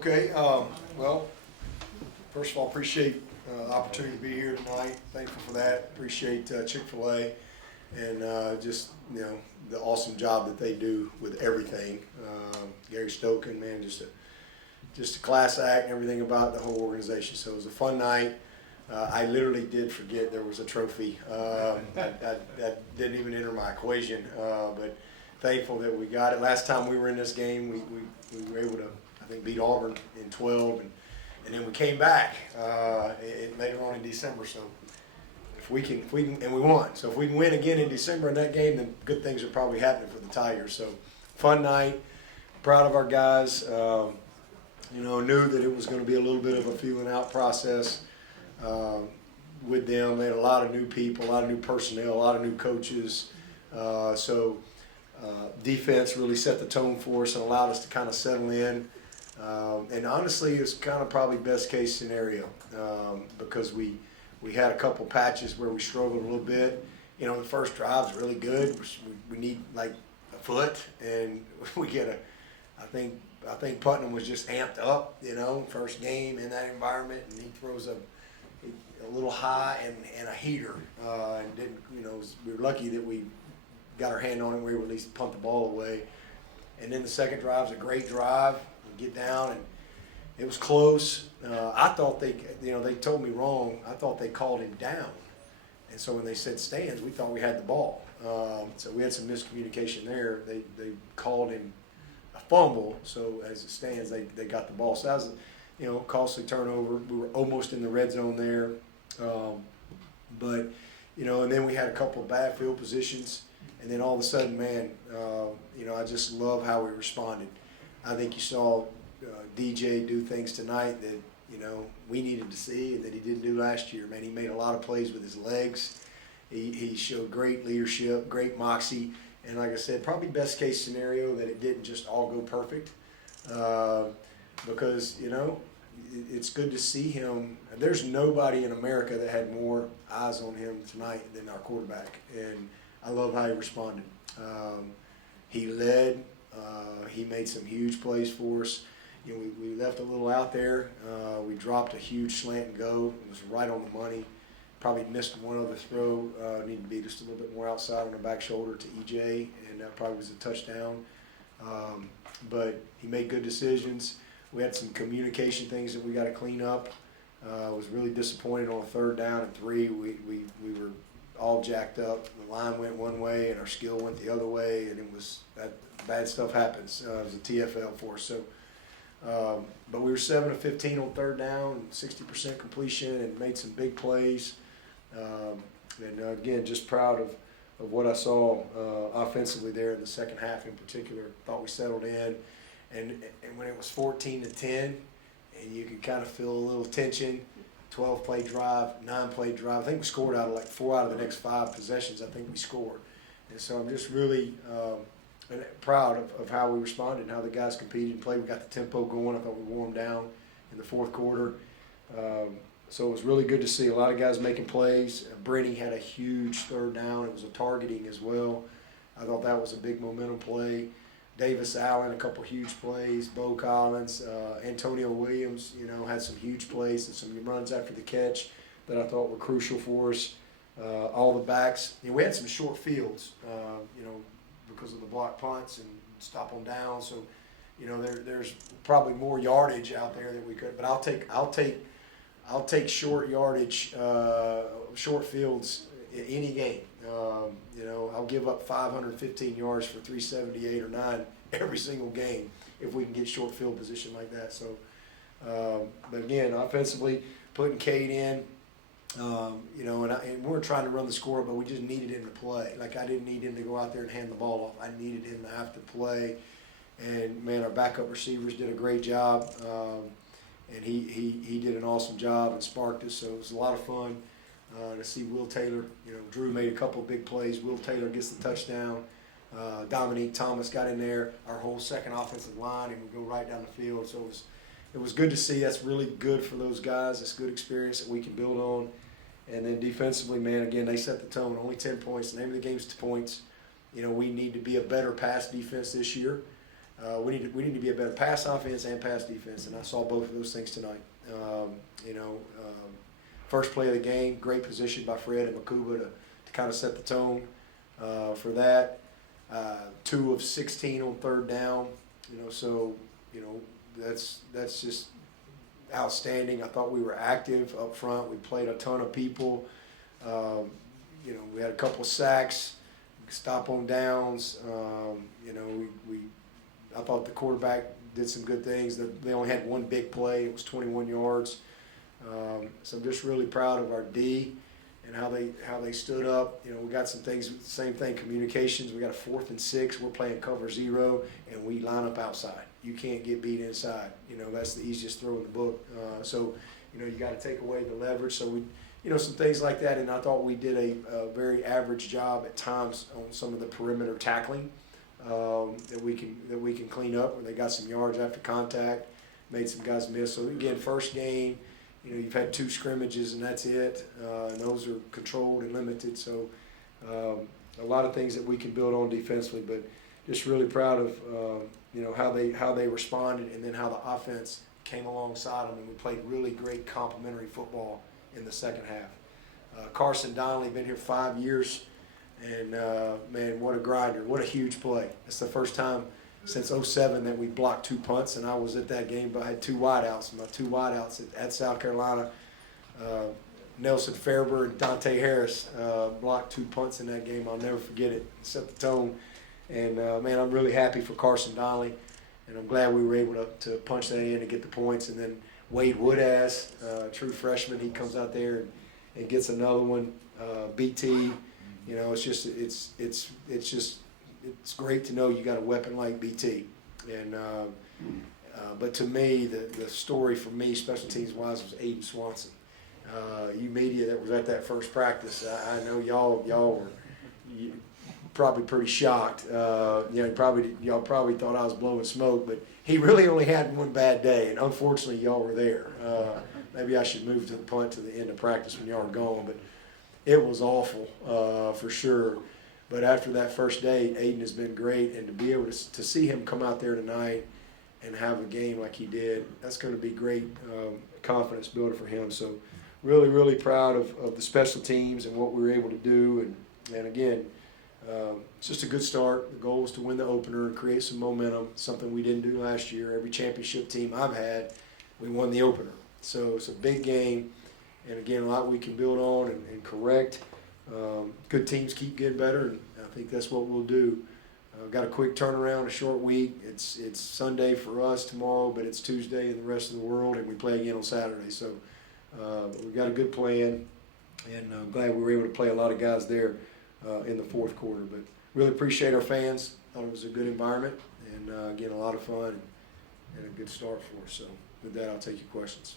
Okay, well, first of all, appreciate the opportunity to be here tonight. Thankful for that. Appreciate Chick-fil-A and just, the awesome job that they do with everything. Gary Stoken, man, just a class act and everything about the whole organization. So it was a fun night. I literally did forget there was a trophy. That didn't even enter my equation, but thankful that we got it. Last time we were in this game, we were able to, I think, beat Auburn in 12, and then we came back later on in December. So if we can, and we won. So if we can win again in December in that game, then good things are probably happening for the Tigers. So fun night. Proud of our guys. Knew that it was going to be a little bit of a feeling out process with them. They had a lot of new people, a lot of new personnel, a lot of new coaches. Defense really set the tone for us and allowed us to kind of settle in. And honestly, it's kind of probably best case scenario because we had a couple patches where we struggled a little bit. The first drive's really good. We need like a foot, and we get I think Putnam was just amped up, first game in that environment, and he throws a little high and a heater, and didn't, we were lucky that we got our hand on it. We were at least pumped the ball away. And then the second drive's a great drive. We get down, and it was close. I thought they told me wrong. I thought they called him down. And so when they said stands, we thought we had the ball. So we had some miscommunication there. They called him a fumble. So as it stands, they got the ball. So that was, costly turnover. We were almost in the red zone there. And then we had a couple of bad field positions. And then all of a sudden, man, I just love how we responded. I think you saw DJ do things tonight that, we needed to see and that he didn't do last year. Man, he made a lot of plays with his legs. He showed great leadership, great moxie. And like I said, probably best case scenario that it didn't just all go perfect because, it's good to see him. There's nobody in America that had more eyes on him tonight than our quarterback. And I love how he responded. He led. He made some huge plays for us. We left a little out there. We dropped a huge slant and go. It was right on the money. Probably missed one other throw. Needed to be just a little bit more outside on the back shoulder to EJ, and that probably was a touchdown. But he made good decisions. We had some communication things that we got to clean up. Was really disappointed on 3rd down and 3. We were all jacked up. The line went one way and our skill went the other way, and it was that bad stuff happens. It was a TFL for us. So, but we were 7 of 15 on 3rd down, 60% completion, and made some big plays. Again, just proud of what I saw offensively there in the second half in particular. Thought we settled in, and when it was 14-10, and you could kind of feel a little tension. 12-play drive, 9-play drive. I think we scored out of like 4 out of the next 5 possessions. I think we scored. And so I'm just really proud of how we responded and how the guys competed and played. We got the tempo going. I thought we wore them down in the 4th quarter. So it was really good to see a lot of guys making plays. Brittany had a huge 3rd down. It was a targeting as well. I thought that was a big momentum play. Davis Allen, a couple huge plays. Bo Collins, Antonio Williams, had some huge plays and some runs after the catch that I thought were crucial for us. All the backs, we had some short fields, because of the block punts and stop them down. So, there's probably more yardage out there that we could. But I'll take short yardage, short fields in any game. I'll give up 515 yards for 378 or 9 every single game if we can get short field position like that. So, but again, offensively, putting Cade in, and we're trying to run the score, but we just needed him to play. Like, I didn't need him to go out there and hand the ball off. I needed him to have to play. And, man, our backup receivers did a great job. And he did an awesome job and sparked us. So it was a lot of fun to see Will Taylor. Drew made a couple of big plays. Will Taylor gets the touchdown. Dominique Thomas got in there, our whole second offensive line, and we go right down the field. So it was good to see. That's really good for those guys. It's good experience that we can build on. And then defensively, man, again, they set the tone. Only 10 points. The name of the game is 2 points. We need to be a better pass defense this year. we need to be a better pass offense and pass defense, and I saw both of those things tonight. First play of the game, great position by Fred and Makuba to kind of set the tone for that. 2 of 16 on third down, that's just outstanding. I thought we were active up front. We played a ton of people. We had a couple of sacks, stop on downs. I thought the quarterback did some good things. They only had one big play. It was 21 yards. So I'm just really proud of our D and how they stood up. We got some things, same thing, communications. We got a 4th and 6. We're playing cover 0, and we line up outside. You can't get beat inside. That's the easiest throw in the book. You got to take away the leverage. So some things like that. And I thought we did a very average job at times on some of the perimeter tackling that we can clean up, where they got some yards after contact, made some guys miss. So again, first game. You've had 2 scrimmages and that's it, and those are controlled and limited. So a lot of things that we can build on defensively, but just really proud of how they responded, and then how the offense came alongside them, and we played really great complementary football in the second half. Carson Donnelly, been here 5 years, and man, what a grinder! What a huge play! It's the first time since 07 that we blocked 2 punts, and I was at that game, but I had 2 wideouts. My 2 wideouts at South Carolina, Nelson Fairber and Dante Harris blocked 2 punts in that game. I'll never forget it. It set the tone. And, man, I'm really happy for Carson Donnelly, and I'm glad we were able to punch that in and get the points. And then Wade Woodaz, true freshman, he comes out there and gets another one. BT, it's great to know you got a weapon like BT. And but to me, the story for me, special teams wise, was Aiden Swanson. You media that was at that first practice, I know y'all were probably pretty shocked. Y'all probably thought I was blowing smoke, but he really only had one bad day, and unfortunately y'all were there. Maybe I should move to the punt to the end of practice when y'all were gone, but it was awful for sure. But after that first day, Aiden has been great, and to be able to see him come out there tonight and have a game like he did, that's going to be great confidence builder for him. So really, really proud of the special teams and what we were able to do. And again, it's just a good start. The goal was to win the opener and create some momentum, something we didn't do last year. Every championship team I've had, we won the opener. So it's a big game, and again, a lot we can build on and correct. Good teams keep getting better, and I think that's what we'll do. Got a quick turnaround, a short week. It's Sunday for us tomorrow, but it's Tuesday in the rest of the world, and we play again on Saturday. So we've got a good plan, and I'm glad we were able to play a lot of guys there in the fourth quarter. But really appreciate our fans. Thought it was a good environment, and again, a lot of fun and a good start for us. So with that, I'll take your questions.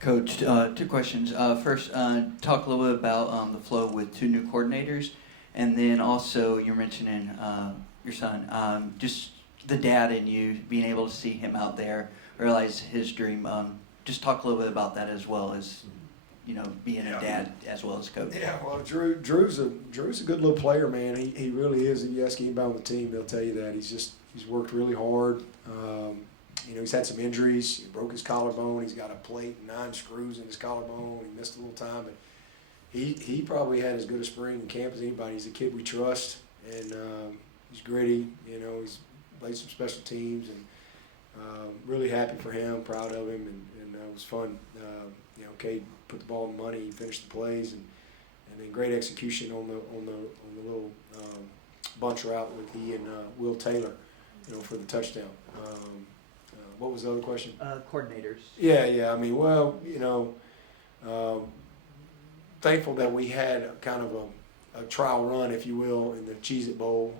Coach, 2 questions. First, talk a little bit about the flow with 2 new coordinators, and then also you're mentioning your son, just the dad in you, being able to see him out there, realize his dream. Just talk a little bit about that as well as, being a dad as well as coach. Yeah, well, Drew's a good little player, man. He really is. If you ask anybody on the team, they'll tell you that. He's worked really hard. He's had some injuries. He broke his collarbone. He's got a plate and 9 screws in his collarbone. He missed a little time, but he probably had as good a spring in camp as anybody. He's a kid we trust, and he's gritty. He's played some special teams, and really happy for him. Proud of him, and it was fun. Cade put the ball in the money. He finished the plays, and then great execution on the little bunch route with he and Will Taylor, for the touchdown. What was the other question? Coordinators. Yeah. I mean, well, thankful that we had kind of a trial run, if you will, in the Cheez-It Bowl.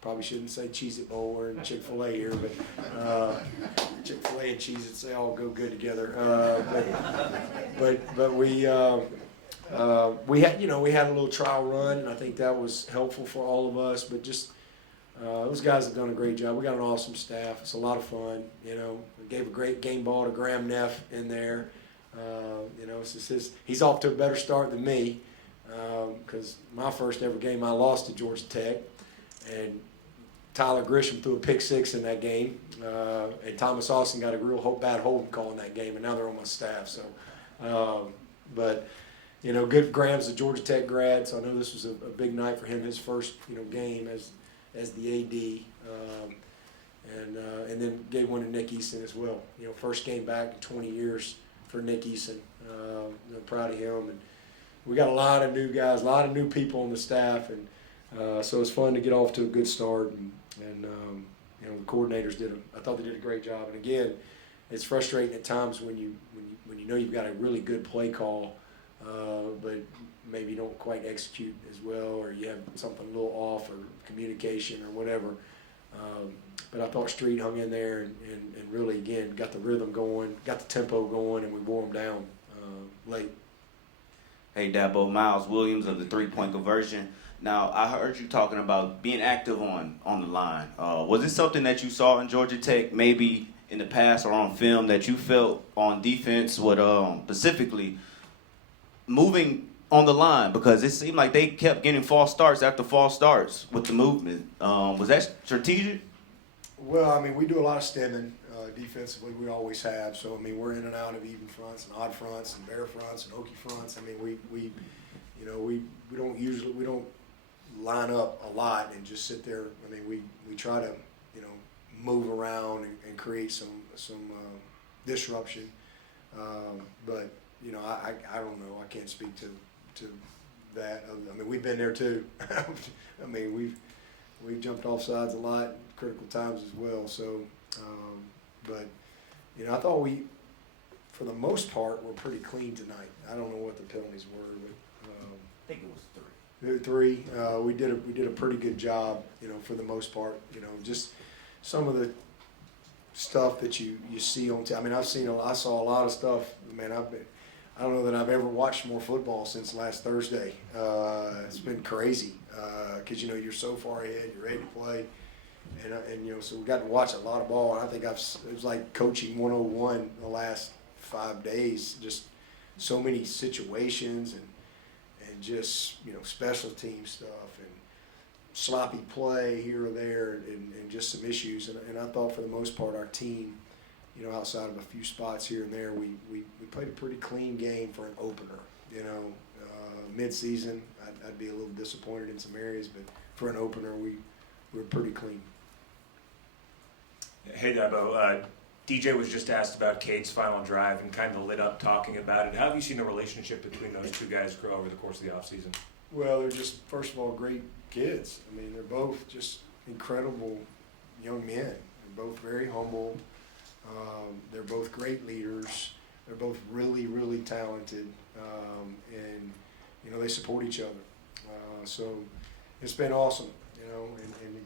Probably shouldn't say Cheez-It Bowl. We're in Chick-fil-A here, but Chick-fil-A and Cheez-Its, they all go good together. But we had a little trial run, and I think that was helpful for all of us. But just those guys have done a great job. We got an awesome staff. It's a lot of fun. We gave a great game ball to Graham Neff in there. He's off to a better start than me. because my first ever game I lost to Georgia Tech, and Tyler Grisham threw a pick six in that game, and Thomas Austin got a real bad holding call in that game, and now they're on my staff. So, but you know, good. Graham's a Georgia Tech grad, so I know this was a big night for him. His first game as the AD, and then gave one to Nick Easton as well. You know, first game back in 20 years for Nick Easton. Proud of him, and we got a lot of new guys, a lot of new people on the staff, and so it's fun to get off to a good start. And the coordinators I thought they did a great job. And again, it's frustrating at times when you know you've got a really good play call, but maybe you don't quite execute as well, or you have something a little off, or communication, or whatever. But I thought Street hung in there and really, again, got the rhythm going, got the tempo going, and we wore them down late. Hey, Dabo, Miles Williams of the three-point conversion. Now, I heard you talking about being active on the line. Was it something that you saw in Georgia Tech, maybe in the past or on film, that you felt on defense would specifically moving on the line? Because it seemed like they kept getting false starts after false starts with the movement. Was that strategic? Well, I mean, we do a lot of stemming defensively. We always have. So, I mean, we're in and out of even fronts and odd fronts and bear fronts and okie fronts. I mean, we don't line up a lot and just sit there. I mean, we try to move around and create some disruption. But I don't know. I can't speak to that. I mean, we've been there too. I mean, we've jumped off sides a lot, critical times as well. So, but I thought we, for the most part, were pretty clean tonight. I don't know what the penalties were, but I think it was 3. 3. We did a pretty good job, for the most part. Just some of the stuff that you see on. I mean, I saw a lot of stuff. Man, I don't know that I've ever watched more football since last Thursday. It's been crazy because you're so far ahead, you're ready to play, and so we got to watch a lot of ball. And I think it was like coaching 101 the last 5 days. Just so many situations and just special team stuff and sloppy play here or there and just some issues. And I thought for the most part our team, outside of a few spots here and there, we played a pretty clean game for an opener. Mid-season, I'd be a little disappointed in some areas, but for an opener, we were pretty clean. Hey, Dabo. DJ was just asked about Cade's final drive and kind of lit up talking about it. How have you seen the relationship between those two guys grow over the course of the offseason? Well, they're just, first of all, great kids. I mean, they're both just incredible young men. They're both very humble. They're both great leaders. They're both really, really talented, and they support each other. So it's been awesome, and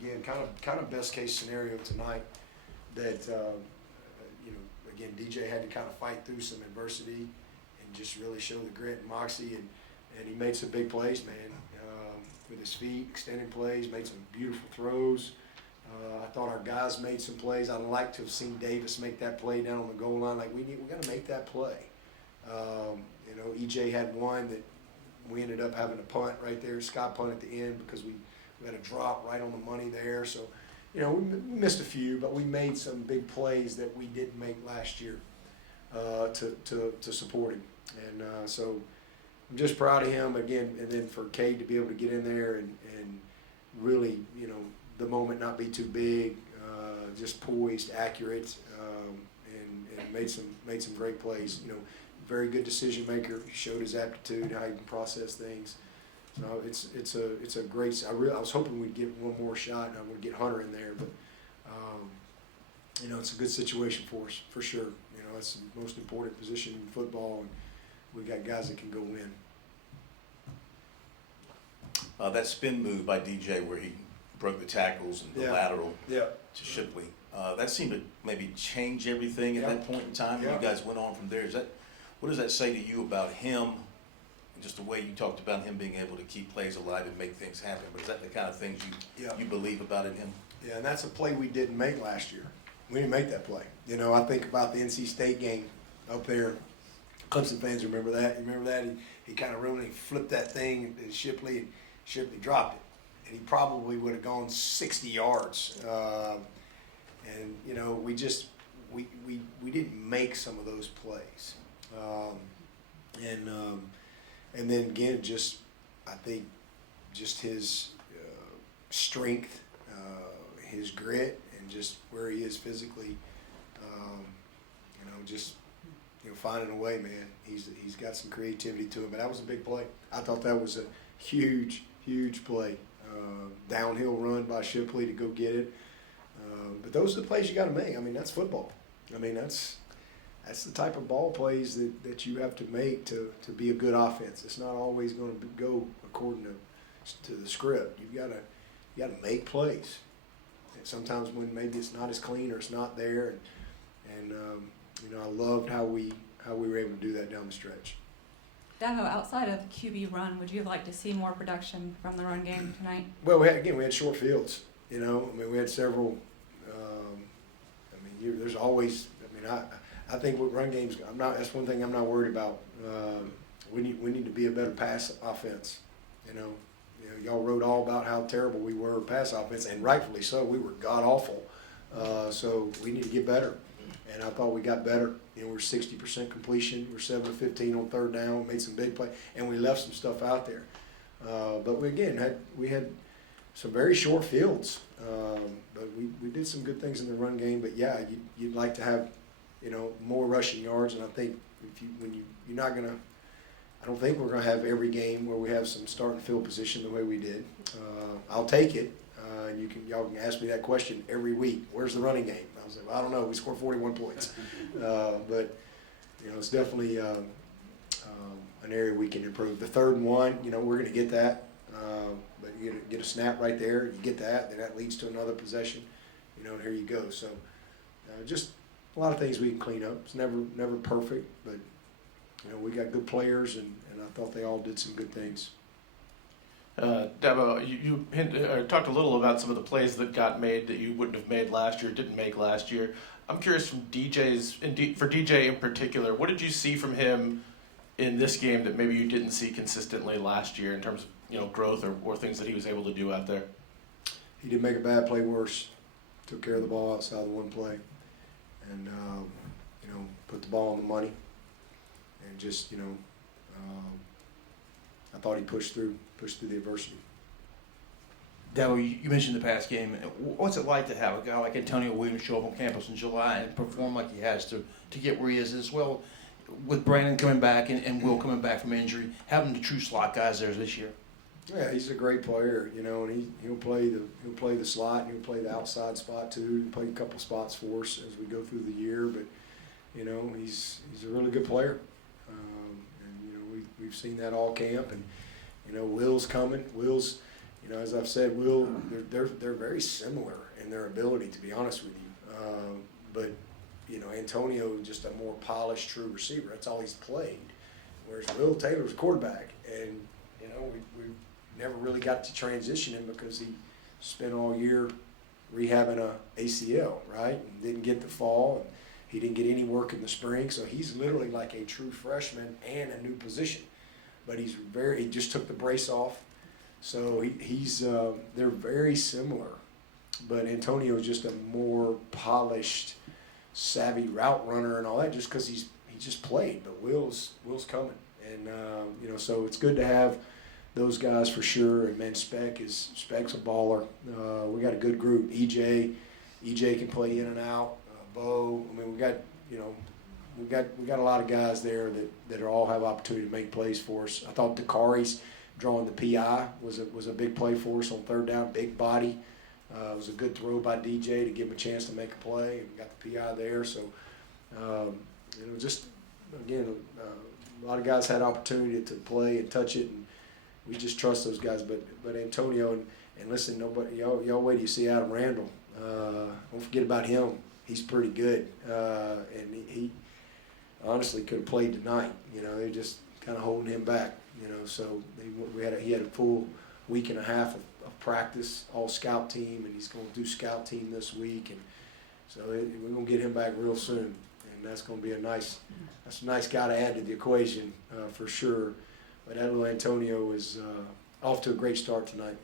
again, kind of best case scenario tonight that again DJ had to kind of fight through some adversity and just really show the grit and moxie, and he made some big plays, man, with his feet, extended plays, made some beautiful throws. I thought our guys made some plays. I'd like to have seen Davis make that play down on the goal line. Like, we got to make that play. EJ had one that we ended up having a punt right there. Scott punt at the end because we had a drop right on the money there. So, we missed a few, but we made some big plays that we didn't make last year to support him. And so I'm just proud of him again. And then for Cade to be able to get in there and really, the moment not be too big, just poised, accurate, and made some great plays. Very good decision maker. Showed his aptitude, how he can process things. So it's a great. I was hoping we'd get one more shot, and I would get Hunter in there, but it's a good situation for us for sure. That's the most important position in football, and we got guys that can go win. That spin move by DJ where he broke the tackles and the lateral to Shipley. That seemed to maybe change everything at that point in time. You guys went on from there. What does that say to you about him and just the way you talked about him being able to keep plays alive and make things happen? But is that the kind of things you believe about in him? Yeah, and that's a play we didn't make last year. We didn't make that play. I think about the NC State game up there Clemson fans remember that. You remember that? He kind of ruined it. He flipped that thing at Shipley, and Shipley dropped it. And he probably would have gone 60 yards. And, you know, we didn't make some of those plays. And then again, just I think just his strength, his grit, and just where he is physically, you know, just finding a way, man. He's got some creativity to him. But that was a big play. I thought that was a huge play. Downhill run by Shipley to go get it. But those are the plays you got to make. I mean, that's football. I mean, that's the type of ball plays that you have to make to be a good offense. It's not always going to go according to the script. You got to make plays. And sometimes when maybe it's not as clean or it's not there, and you know, I loved how we were able to do that down the stretch. Dabo, outside of QB run, would you have liked to see more production from the run game tonight? Well, we had short fields. You know, I mean, we had several. I mean, there's always. I mean, I think with run games, that's one thing I'm not worried about. We need to be a better pass offense. You know, y'all wrote all about how terrible we were pass offense, and rightfully so. We were god awful. So we need to get better. And I thought we got better. You know, we're 60% completion. We're 7 of 15 on third down. Made some big plays, and we left some stuff out there. But we had some very short fields. But we did some good things in the run game. But yeah, you'd like to have, you know, more rushing yards. And I think you're not gonna. I don't think we're gonna have every game where we have some starting field position the way we did. I'll take it. And y'all can ask me that question every week. Where's the running game? I was like, well, I don't know. We scored 41 points, but you know, it's definitely an area we can improve. The 3rd and 1, you know, we're going to get that, but you get a snap right there. You get that, then that leads to another possession. You know, and here you go. So just a lot of things we can clean up. It's never perfect, but you know, we got good players, and I thought they all did some good things. Dabo, you talked a little about some of the plays that got made that you wouldn't have made last year, didn't make last year. I'm curious for DJ in particular, what did you see from him in this game that maybe you didn't see consistently last year in terms of, you know, growth or things that he was able to do out there? He didn't make a bad play worse. Took care of the ball outside the one play, and you know, put the ball on the money, and just, you know, I thought he pushed through the adversity. Dabo, you mentioned the past game. What's it like to have a guy like Antonio Williams show up on campus in July and perform like he has to get where he is, as well with Brandon coming back and Will coming back from injury, having the true slot guys there this year? Yeah, he's a great player, you know, and he'll play the slot, and he'll play the outside spot too. He'll play a couple spots for us as we go through the year, but you know, he's a really good player, and you know, we've seen that all camp. And you know, Will's coming. Will's, you know, as I've said, they're very similar in their ability, to be honest with you. But you know, Antonio just a more polished, true receiver. That's all he's played. Whereas Will Taylor's quarterback, and you know, we never really got to transition him because he spent all year rehabbing a ACL, right? And didn't get the fall. And he didn't get any work in the spring, so he's literally like a true freshman and a new position. But he just took the brace off, so they're very similar. But Antonio is just a more polished, savvy route runner and all that, just because he just played. But Will's coming, and you know, so it's good to have those guys for sure. And man, Spec's a baller. We got a good group. EJ can play in and out. Bo, I mean, we got a lot of guys there that all have opportunity to make plays for us. I thought Dakari's drawing the PI was a big play for us on third down, big body. It was a good throw by DJ to give him a chance to make a play. We got the PI there, so you know, just again, a lot of guys had opportunity to play and touch it, and we just trust those guys. But Antonio and listen, nobody y'all wait till you see Adam Randall. Don't forget about him. He's pretty good, and he honestly could have played tonight. You know, they're just kind of holding him back. You know, so he had a full week and a half of practice, all scout team, and he's going to do scout team this week, and so we're going to get him back real soon. and that's going to be that's a nice guy to add to the equation for sure. But Edwin Antonio is off to a great start tonight.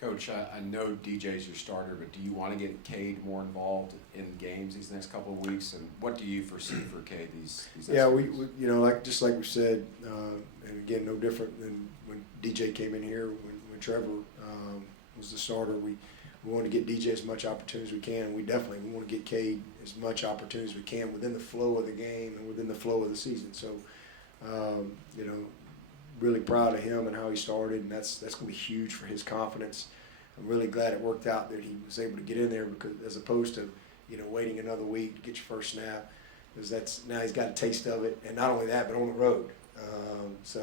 Coach, I know DJ's your starter, but do you want to get Cade more involved in games these next couple of weeks? And what do you foresee for Cade these next Yeah, we weeks? you know, like we said, and again, no different than when DJ came in here, when Trevor was the starter. We want to get DJ as much opportunity as we can. We want to get Cade as much opportunity as we can within the flow of the game and within the flow of the season. So, you know, really proud of him and how he started, and that's going to be huge for his confidence. I'm really glad it worked out that he was able to get in there, because as opposed to, you know, waiting another week to get your first snap, because now he's got a taste of it, and not only that, but on the road. So,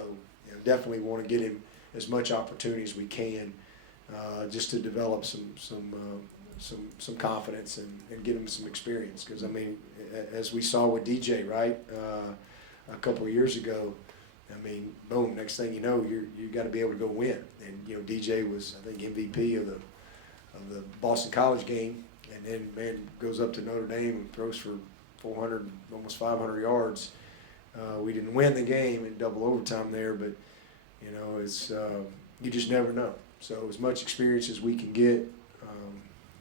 you know, definitely want to get him as much opportunity as we can, just to develop some confidence and get him some experience. Because I mean, as we saw with DJ, right, a couple of years ago. I mean, boom, next thing you know, you got to be able to go win. And, you know, DJ was, I think, MVP of the Boston College game, and then, man, goes up to Notre Dame and throws for 400, almost 500 yards. We didn't win the game in double overtime there, but, you know, it's you just never know. So as much experience as we can get,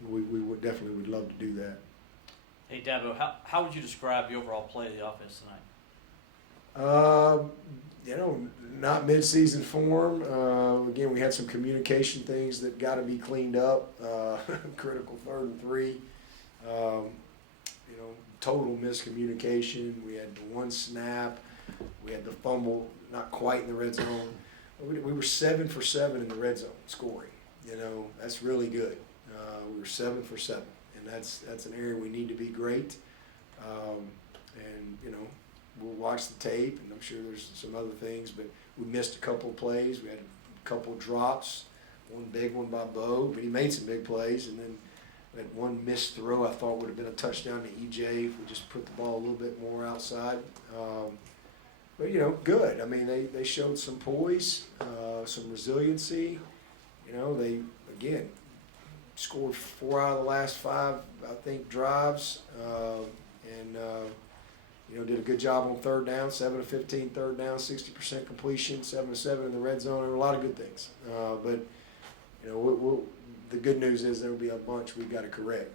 we would definitely love to do that. Hey, Dabo, how would you describe the overall play of the offense tonight? You know, not mid-season form. Again, we had some communication things that got to be cleaned up. Critical 3rd and 3. You know, total miscommunication. We had the one snap. We had the fumble, not quite in the red zone. We were 7 for 7 in the red zone scoring. You know, that's really good. We were 7 for 7, and that's an area we need to be great. And you know, we'll watch the tape, and I'm sure there's some other things, but we missed a couple of plays. We had a couple of drops, one big one by Bo, but he made some big plays, and then we had one missed throw I thought would have been a touchdown to EJ if we just put the ball a little bit more outside. But, you know, good. I mean, they showed some poise, some resiliency. You know, they, again, scored 4 out of the last 5, I think, drives, and you know, did a good job on 3rd down, 7 of 15 3rd down, 60% completion, 7 of 7 in the red zone. There were a lot of good things. But, you know, the good news is there will be a bunch we've got to correct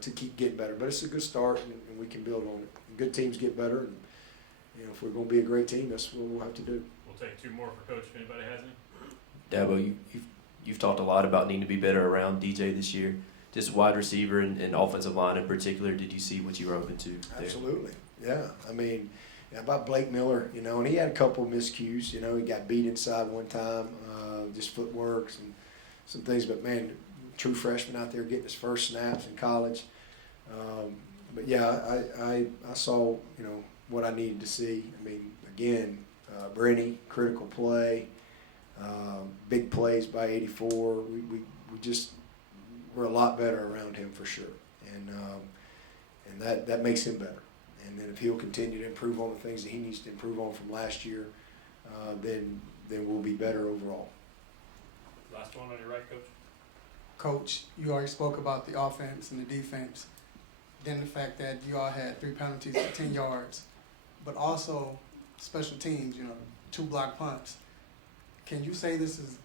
to keep getting better. But it's a good start, and we can build on it. Good teams get better, and, you know, if we're going to be a great team, that's what we'll have to do. We'll take 2 more for Coach if anybody has any. Dabo, you've talked a lot about needing to be better around DJ this year. Just wide receiver and offensive line in particular, did you see what you were hoping to there? Absolutely. Yeah, I mean, about Blake Miller, you know, and he had a couple of miscues. You know, he got beat inside one time, just footwork and some things. But, man, true freshman out there getting his first snaps in college. But, yeah, I saw, you know, what I needed to see. I mean, again, Brenny, critical play, big plays by 84. We just we're a lot better around him for sure. And that makes him better. And then if he'll continue to improve on the things that he needs to improve on from last year, then we'll be better overall. Last one on your right, Coach. Coach, you already spoke about the offense and the defense. Then the fact that you all had 3 penalties for 10 yards, but also special teams, you know, 2 block punts. Can you say this is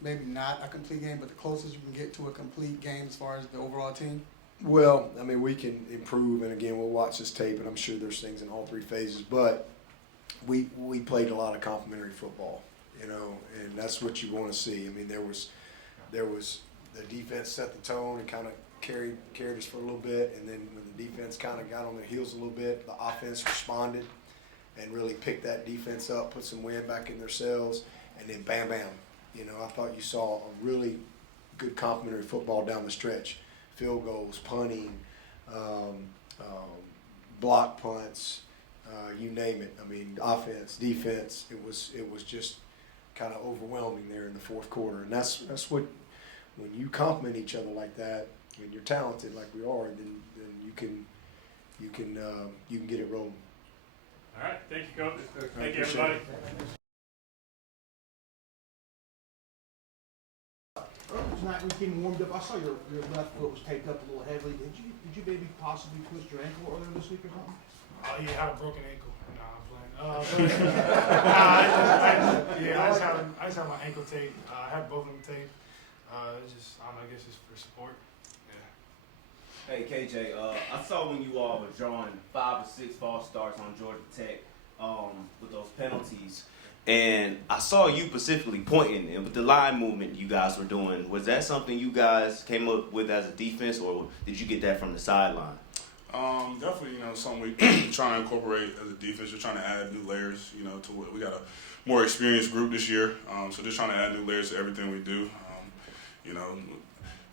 maybe not a complete game, but the closest you can get to a complete game as far as the overall team? Well, I mean, we can improve, and again, we'll watch this tape, and I'm sure there's things in all 3 phases, but we played a lot of complementary football, you know, and that's what you want to see. I mean, there was the defense set the tone and kind of carried us for a little bit, and then when the defense kind of got on their heels a little bit, the offense responded and really picked that defense up, put some wind back in their sails, and then bam, bam. You know, I thought you saw a really good complementary football down the stretch. Field goals, punting, block punts, you name it. I mean, offense, defense. It was just kind of overwhelming there in the 4th quarter, and that's what, when you complement each other like that, when you're talented like we are, then you can get it rolling. All right, thank you, Coach. Thank you, everybody. Tonight when you came warmed up, I saw your left foot was taped up a little heavily. Did you maybe possibly twist your ankle earlier this week or something? Oh yeah, I had a broken ankle. Nah, I'm playing. I just have my ankle taped. I had both of them taped. It's just, I don't know, I guess it's for support. Yeah. Hey KJ, I saw when you all were drawing 5 or 6 false starts on Georgia Tech with those penalties, and I saw you specifically pointing and with the line movement you guys were doing. Was that something you guys came up with as a defense, or did you get that from the sideline? Definitely, something we trying to incorporate as a defense. We're trying to add new layers, to what we got a more experienced group this year. So just trying to add new layers to everything we do.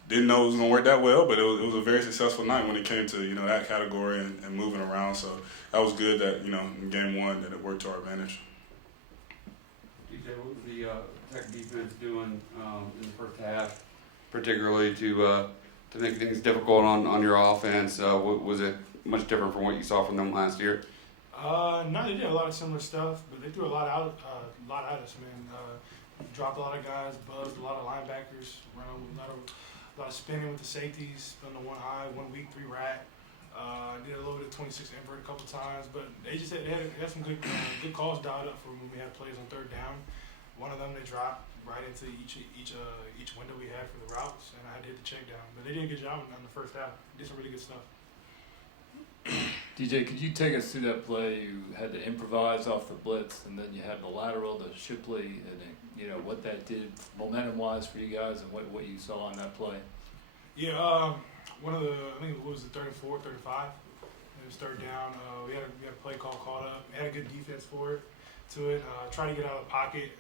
Didn't know it was going to work that well, but it was a very successful night when it came to, that category and moving around. So that was good that, in game one that it worked to our advantage. DJ, what was the Tech defense doing in the first half, particularly to make things difficult on your offense? Was it much different from what you saw from them last year? No, they did a lot of similar stuff, but they threw a lot at us, man. Dropped a lot of guys, buzzed a lot of linebackers, ran a lot of spinning with the safeties, spun the 1 high, 1 weak, 3 rat. Did a little bit of 26 invert a couple times, but they had some good calls dialed up for when we had plays on 3rd down. One of them they dropped right into each window we had for the routes, and I did the check down. But they did a good job on the first half. Did some really good stuff. DJ, could you take us through that play? You had to improvise off the blitz, and then you had the lateral to Shipley, and then, what that did momentum-wise for you guys, and what you saw on that play. Yeah, I think it was the 3rd and 4, 3rd and 5. It was 3rd down. We had a play call called up. We had a good defense for it. Tried to get out of the pocket.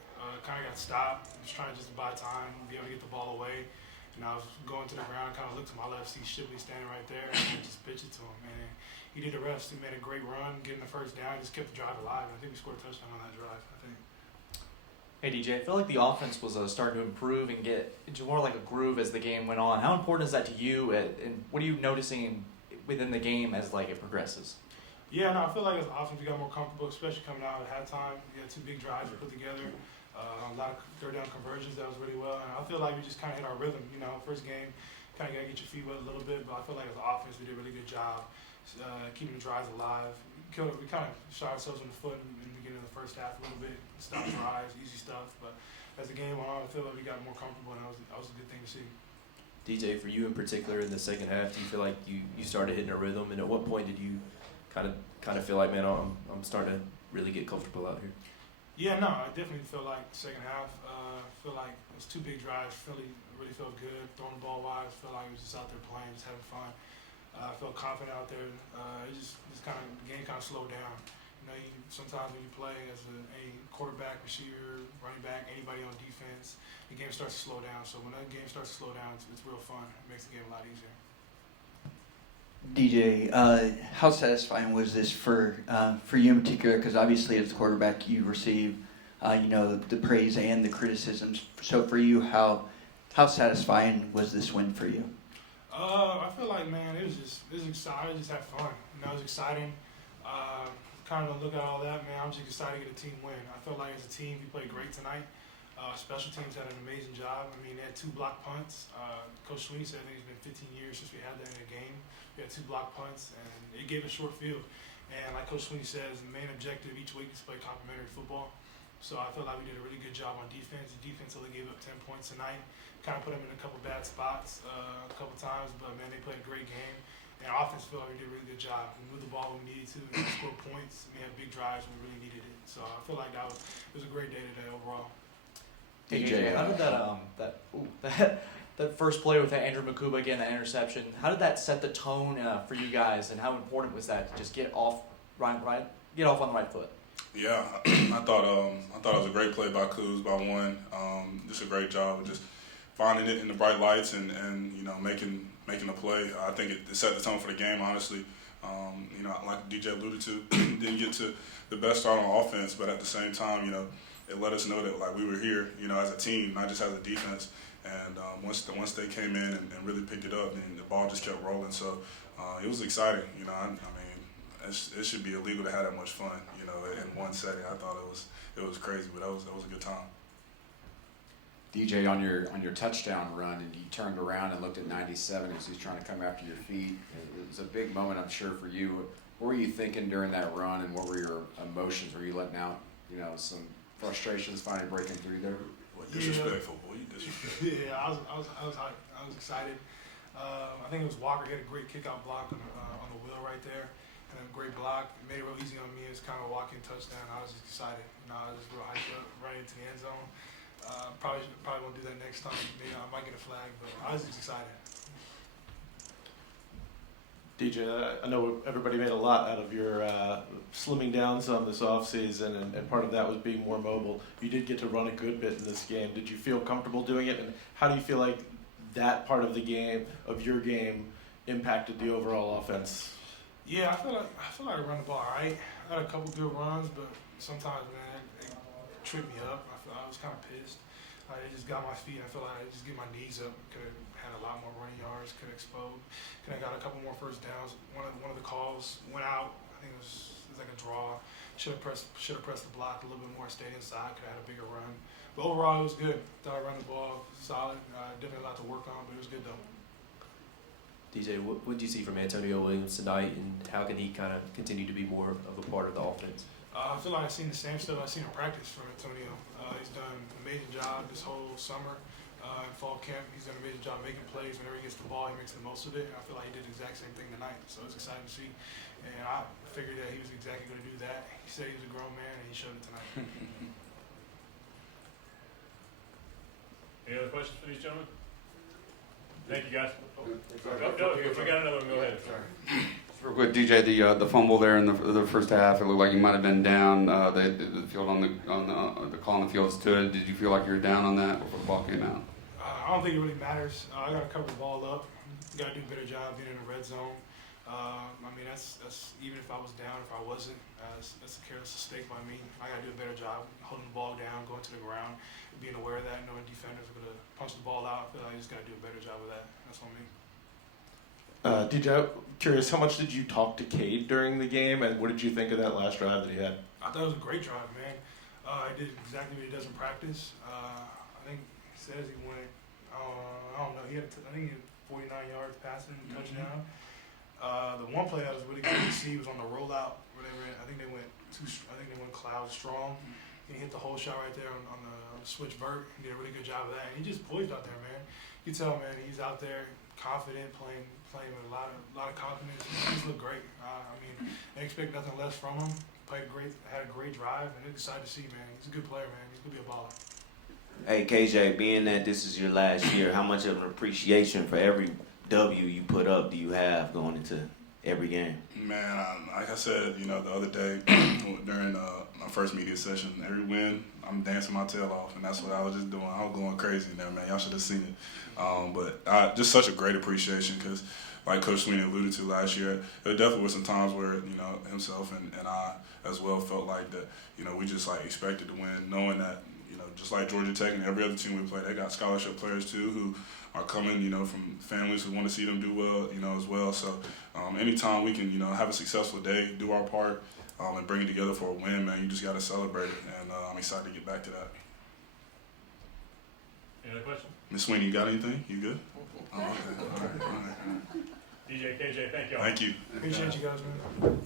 Kind of got stopped. Just trying to buy time, be able to get the ball away. And I was going to the ground, kind of looked to my left, see Shipley standing right there, and just pitched it to him. And he did the rest. He made a great run, getting the 1st down, just kept the drive alive. I think we scored a touchdown on that drive, I think. Hey DJ, I feel like the offense was starting to improve and get into more like a groove as the game went on. How important is that to you, and what are you noticing within the game as it progresses? Yeah, no, I feel like as an offense we got more comfortable, especially coming out at halftime. We had 2 big drives we put together, a lot of 3rd down conversions that was really well, and I feel like we just kind of hit our rhythm. First game, kind of got to get your feet wet a little bit, but I feel like as an offense we did a really good job keeping the drives alive. We kind of shot ourselves in the foot in the beginning of the first half a little bit, stopped drives, easy stuff, but as the game went on, I feel like we got more comfortable, and that was a good thing to see. DJ, for you in particular in the second half, do you feel like you started hitting a rhythm, and at what point did you kind of feel like, man, I'm starting to really get comfortable out here? Yeah, no, I definitely feel like the second half. Feel like it was 2 big drives. Really felt good, throwing the ball wide. Felt like we was just out there playing, just having fun. I felt confident out there. It just kind of the game kind of slowed down. Sometimes when you play as a quarterback, receiver, running back, anybody on defense, the game starts to slow down. So when that game starts to slow down, it's real fun. It makes the game a lot easier. DJ, how satisfying was this for you in particular? Because obviously, as the quarterback, you receive, the praise and the criticisms. So for you, how satisfying was this win for you? I feel like, man, it was exciting. I just had fun. It was exciting. Kind of look at all that, man. I'm just excited to get a team win. I felt like as a team, we played great tonight. Special teams had an amazing job. They had 2 block punts. Coach Sweeney said it's been 15 years since we had that in a game. We had 2 block punts, and it gave us short field. And like Coach Sweeney says, the main objective each week is to play complementary football. So I feel like we did a really good job on defense. The defense only gave up 10 points tonight. Kind of put them in a couple bad spots a couple times, but man, they played a great game. And our offense felt like we did a really good job. We moved the ball when we needed to, and we scored points. We had big drives when we really needed it. So I feel like it was a great day today overall. DJ, how did that first play with Andrew Makuba getting that interception? How did that set the tone for you guys, and how important was that to just get off on the right foot? Yeah, I thought it was a great play by Kuz by one. Just a great job of just finding it in the bright lights and making a play. I think it set the tone for the game. Honestly, like DJ alluded to, didn't get to the best start on offense, but at the same time, it let us know that we were here, as a team, not just as a defense. And once they came in and really picked it up, and the ball just kept rolling. So it was exciting. It should be illegal to have that much fun, in one setting. I thought it was crazy, but that was a good time. DJ, on your touchdown run, and you turned around and looked at 97 as he's trying to come after your feet. It was a big moment, I'm sure, for you. What were you thinking during that run, and what were your emotions? Were you letting out, some frustrations finally breaking through there? Well, disrespectful, boy. You disrespectful. Yeah, I was hyped. I was excited. I think it was Walker. He had a great kickout block on the wheel right there, and a great block. It made it real easy on me. It was kind of a walk-in touchdown. I was just excited. I was just real hyped up right into the end zone. Probably won't do that next time. Maybe I might get a flag, but I was just excited. DJ, I know everybody made a lot out of your slimming down some this offseason, and part of that was being more mobile. You did get to run a good bit in this game. Did you feel comfortable doing it, and how do you feel like that part of the game, of your game, impacted the overall offense? Yeah, I feel like I run the ball all right. I had a couple good runs, but sometimes, man, it tripped me up. I was kind of pissed. It just got my feet. I feel like I just get my knees up. Could have had a lot more running yards. Could have exploded. Could have got a couple more first downs. One of the calls went out. I think it was like a draw. Should have pressed the block a little bit more. Stayed inside. Could have had a bigger run. But overall, it was good. Thought I ran the ball solid. Definitely a lot to work on, but it was good though. DJ, what did you see from Antonio Williams tonight, and how can he kind of continue to be more of a part of the offense? I feel like I've seen the same stuff I've seen in practice from Antonio. He's done an amazing job this whole summer in fall camp. He's done an amazing job making plays. Whenever he gets the ball, he makes the most of it. And I feel like he did the exact same thing tonight. So it's exciting to see. And I figured that he was exactly going to do that. He said he was a grown man, and he showed it tonight. Any other questions for these gentlemen? Thank you, guys. If we got another one, go ahead. Sorry. Real quick, DJ, the fumble there in the first half, it looked like you might have been down. The field on the call on the field stood. Did you feel like you were down on that before the ball came out? I don't think it really matters. I got to cover the ball up. Got to do a better job being in the red zone. I mean, that's even if I was down, if I wasn't, that's a careless mistake by me. I got to do a better job holding the ball down, going to the ground, being aware of that, knowing defenders are going to punch the ball out. I feel like I just got to do a better job of that. That's on me. DJ, I'm curious, how much did you talk to Cade during the game, and what did you think of that last drive that he had? I thought it was a great drive, man. He did exactly what he does in practice. I think he says he went, I don't know, I think he had 49 yards passing, touchdown. The one play that was really good to see was on the rollout, where I think they went cloud strong. He hit the whole shot right there on the switch vert. He did a really good job of that. And he just poised out there, man. You tell, man, he's out there confident, playing with a lot of confidence. He just looked great. I mean, I expect nothing less from him. Played great, had a great drive, and it's excited to see, man. He's a good player, man. He's gonna be a baller. Hey, KJ, being that this is your last year, how much of an appreciation for every W you put up do you have going into every game? Man, like I said, the other day during my first media session, every win, I'm dancing my tail off, and that's what I was just doing. I was going crazy in there, man. Y'all should have seen it. But just such a great appreciation because, like Coach Sweeney alluded to last year, there definitely were some times where, himself and I as well felt like that, we just like expected to win, knowing that, just like Georgia Tech and every other team we play, they got scholarship players too who are coming, from families who want to see them do well, as well. So anytime we can, have a successful day, do our part, and bring it together for a win, man, you just got to celebrate it. And I'm excited to get back to that. Any other questions? Ms. Sweeney, you got anything? You good? Oh, okay. All right. DJ, KJ, thank y'all. Thank you. Appreciate you guys, man.